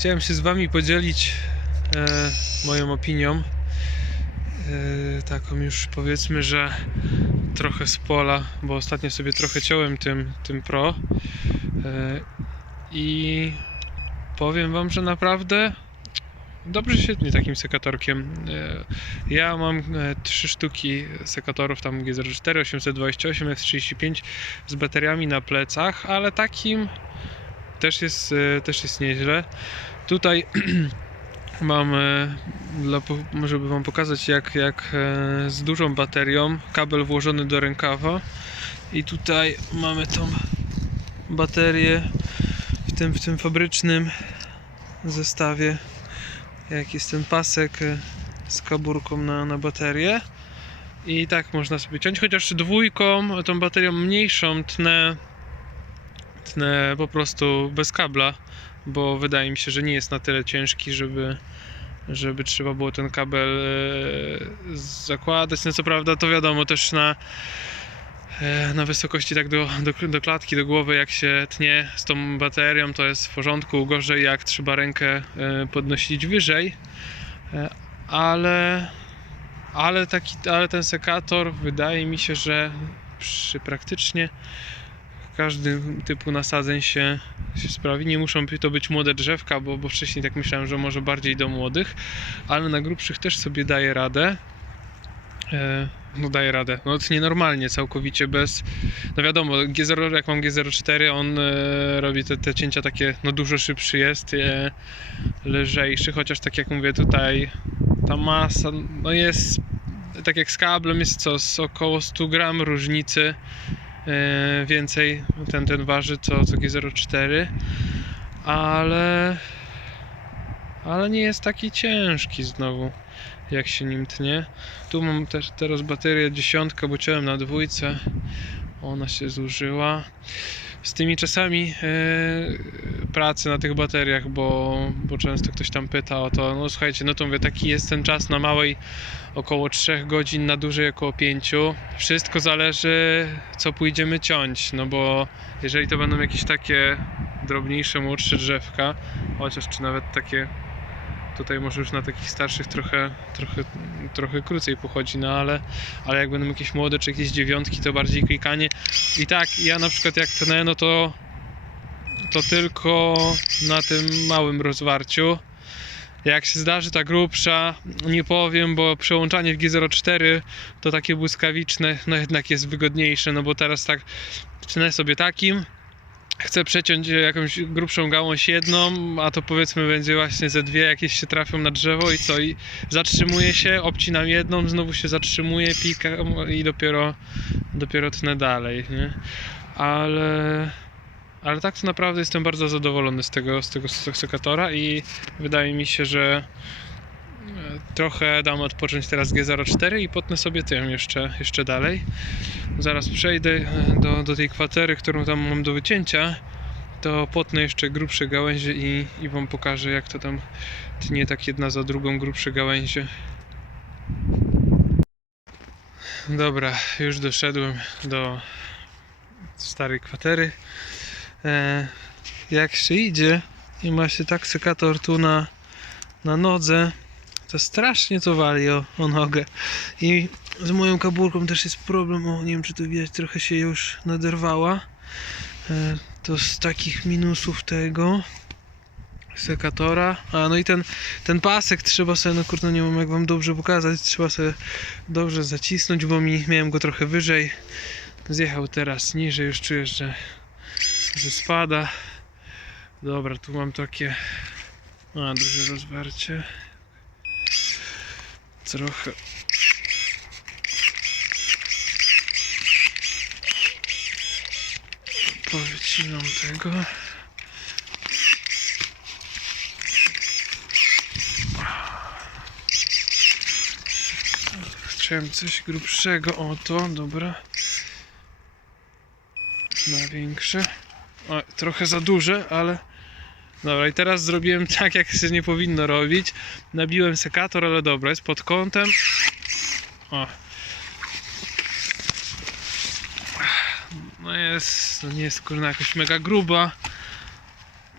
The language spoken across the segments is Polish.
chciałem się z Wami podzielić e, moją opinią. E, taką już powiedzmy, że trochę z pola, bo ostatnio sobie trochę ciąłem tym, tym Pro. E, I powiem Wam, że naprawdę dobrze się tnie takim sekatorkiem. E, Ja mam e, trzy sztuki sekatorów, tam G04, 828, F35 z bateriami na plecach, ale takim też jest, e, też jest nieźle. Tutaj mam, e, żeby Wam pokazać jak, jak e, z dużą baterią, kabel włożony do rękawa. I tutaj mamy tą baterię w tym, w tym fabrycznym zestawie. Jak jest ten pasek e, z kaburką na, na baterię. I tak można sobie ciąć, chociaż dwójką, tą baterią mniejszą tnę tnę po prostu bez kabla, bo wydaje mi się, że nie jest na tyle ciężki, żeby żeby trzeba było ten kabel e, zakładać. No co prawda to wiadomo też na e, na wysokości tak do, do, do klatki, do głowy jak się tnie z tą baterią to jest w porządku, gorzej jak trzeba rękę e, podnosić wyżej ale ale taki, ale ten sekator wydaje mi się, że przy praktycznie każdym typu nasadzeń się, się sprawi. Nie muszą to być młode drzewka, bo, bo wcześniej tak myślałem, że może bardziej do młodych, ale na grubszych też sobie daje radę. E, no daje radę. No to nienormalnie, całkowicie bez. No wiadomo, G0, jak mam G04, on e, robi te, te cięcia takie, no dużo szybszy jest, e, lżejszy, chociaż tak jak mówię tutaj, ta masa, no jest tak jak z kablem jest co, z około 100 gram różnicy więcej ten, ten waży co, co G04 ale ale nie jest taki ciężki znowu jak się nim tnie. Tu mam też teraz baterię dziesiątkę bo ciąłem na dwójce. Ona się zużyła z tymi czasami e, pracy na tych bateriach, bo, bo często ktoś tam pyta o to, no słuchajcie, no to mówię, taki jest ten czas na małej około 3 godzin, na dużej około 5. Wszystko zależy, co pójdziemy ciąć, no bo jeżeli to będą jakieś takie drobniejsze, młodsze drzewka, chociaż czy nawet takie tutaj może już na takich starszych trochę, trochę, trochę krócej pochodzi, no ale, ale jak będą jakieś młode czy jakieś dziewiątki, to bardziej klikanie. I tak, ja na przykład jak tnę, no to to tylko na tym małym rozwarciu. Jak się zdarzy ta grubsza, nie powiem, bo przełączanie w G04 to takie błyskawiczne, no jednak jest wygodniejsze, no bo teraz tak tnę sobie takim, chcę przeciąć jakąś grubszą gałąź jedną, a to powiedzmy będzie właśnie ze dwie jakieś się trafią na drzewo i co, i zatrzymuję się, obcinam jedną, znowu się zatrzymuję, pikam i dopiero, dopiero tnę dalej, nie? Ale... Ale tak to naprawdę jestem bardzo zadowolony z tego, z tego sekatora i wydaje mi się, że trochę dam odpocząć teraz G04 i potnę sobie tym jeszcze, jeszcze dalej. Zaraz przejdę e, do, do tej kwatery, którą tam mam do wycięcia. To potnę jeszcze grubsze gałęzie i, i wam pokażę jak to tam tnie tak jedna za drugą grubsze gałęzie. Dobra, już doszedłem do starej kwatery e, jak się idzie i ma się tak sekator tu na, na nodze, to strasznie to wali o, o nogę. I z moją kaburką też jest problem, o nie wiem czy tu widać, trochę się już naderwała. E, to z takich minusów tego sekatora. A no i ten, ten pasek trzeba sobie, no kurde, nie wiem jak wam dobrze pokazać, trzeba sobie dobrze zacisnąć, bo mi miałem go trochę wyżej. Zjechał teraz niżej, już czuję, że że spada. Dobra, tu mam takie a, duże rozwarcie. Trochę. Powycinam tego. Chciałem coś grubszego. O to, dobra. Na większe. O, trochę za duże, ale. Dobra, i teraz zrobiłem tak, jak się nie powinno robić. Nabiłem sekator, ale dobra, jest pod kątem. O. No jest, no nie jest kurna jakoś mega gruba.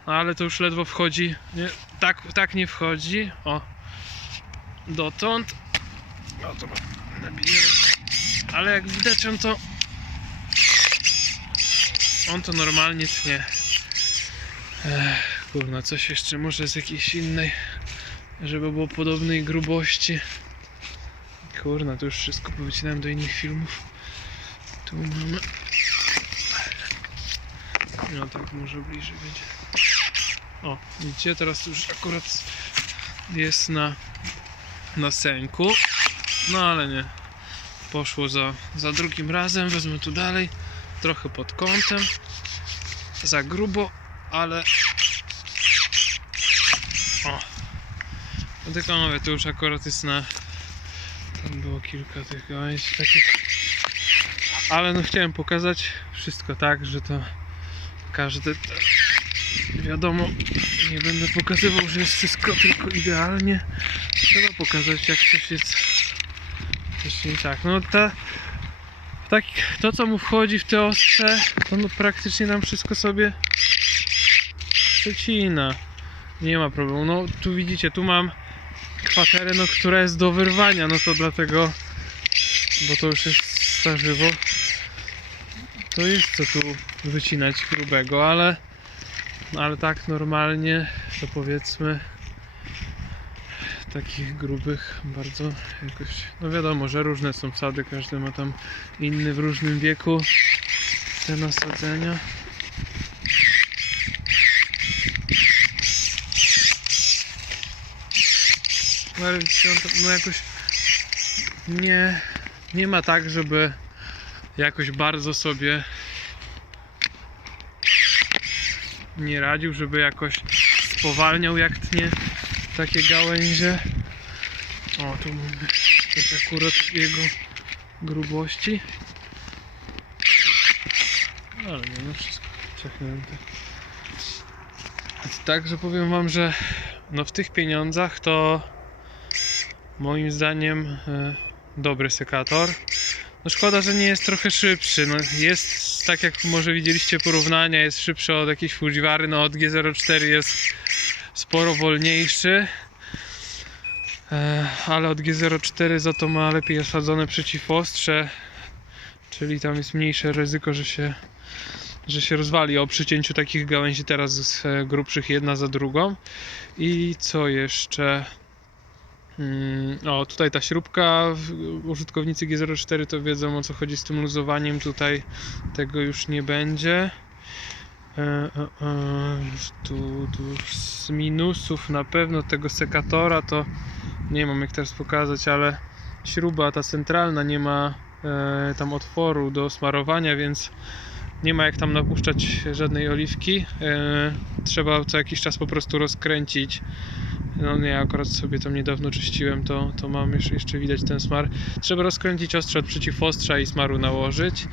No, ale to już ledwo wchodzi. Nie, tak, tak nie wchodzi. O. Dotąd. No to nabijemy. Ale jak widać on to. On to normalnie tnie. Ech, kurna, coś jeszcze może z jakiejś innej. Żeby było podobnej grubości. Kurna, to już wszystko powycinałem do innych filmów. Tu mamy. No tak, może bliżej będzie. O, widzicie, teraz już akurat jest na, na sęku. No ale nie. Poszło za, za drugim razem. Wezmę tu dalej. Trochę pod kątem. Za grubo, ale. No tylko mówię, to już akurat jest na. Tam było kilka tych gałęzi takich. Ale no chciałem pokazać wszystko tak, że to każdy. Wiadomo, nie będę pokazywał, że jest wszystko tylko idealnie. Trzeba pokazać, jak coś jest. Coś nie tak. No ta. Tak, to co mu wchodzi w te ostrze, to no praktycznie tam wszystko sobie przecina. Nie ma problemu. No tu widzicie, tu mam kwaterę, no, która jest do wyrwania, no to dlatego, bo to już jest starzywo. To jest co tu wycinać grubego, ale ale tak normalnie to powiedzmy takich grubych bardzo jakoś no wiadomo, że różne są sady, każdy ma tam inny w różnym wieku te nasadzenia. No no jakoś nie, nie ma tak, żeby jakoś bardzo sobie nie radził, żeby jakoś spowalniał jak tnie takie gałęzie. O, tu mamy też akurat jego grubości. Ale nie, no wszystko przechnięte. Także powiem wam, że no w tych pieniądzach to moim zdaniem e, dobry sekator. No szkoda, że nie jest trochę szybszy. No jest, tak jak może widzieliście porównania, jest szybszy od jakiejś Fujiwary, no od G04 jest sporo wolniejszy. E, ale od G04 za to ma lepiej osadzone przeciwostrze, czyli tam jest mniejsze ryzyko, że się, że się rozwali o przycięciu takich gałęzi teraz z e, grubszych jedna za drugą. I co jeszcze? Mm, O, tutaj ta śrubka, użytkownicy G04 to wiedzą o co chodzi z tym luzowaniem, tutaj tego już nie będzie. E, e, e, tu, tu z minusów na pewno tego sekatora to nie mam jak teraz pokazać, ale śruba ta centralna nie ma tam otworu do smarowania, więc nie ma jak tam napuszczać żadnej oliwki. Trzeba co jakiś czas po prostu rozkręcić. No nie, akurat sobie tam niedawno czyściłem, to, to mam jeszcze, jeszcze widać ten smar. Trzeba rozkręcić ostrze od przeciwostrza i smaru nałożyć.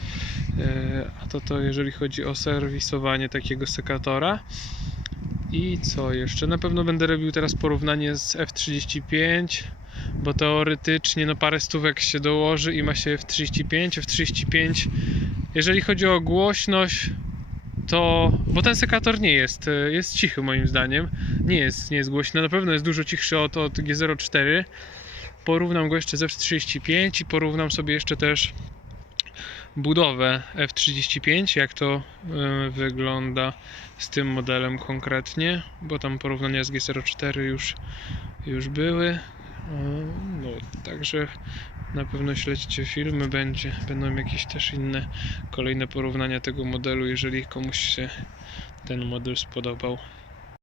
E, A to to jeżeli chodzi o serwisowanie takiego sekatora. I co jeszcze? Na pewno będę robił teraz porównanie z F35, bo teoretycznie no parę stówek się dołoży i ma się F35. F35, jeżeli chodzi o głośność, to. Bo ten sekator nie jest, e, jest cichy moim zdaniem. Nie jest, nie jest głośny. Na pewno jest dużo cichszy od, od G04. Porównam go jeszcze z F35 i porównam sobie jeszcze też budowę F35, jak to e, wygląda z tym modelem konkretnie, bo tam porównania z G04 już, już były. E, No, także na pewno śledźcie filmy, będzie, będą jakieś też inne kolejne porównania tego modelu, jeżeli komuś się ten model spodobał.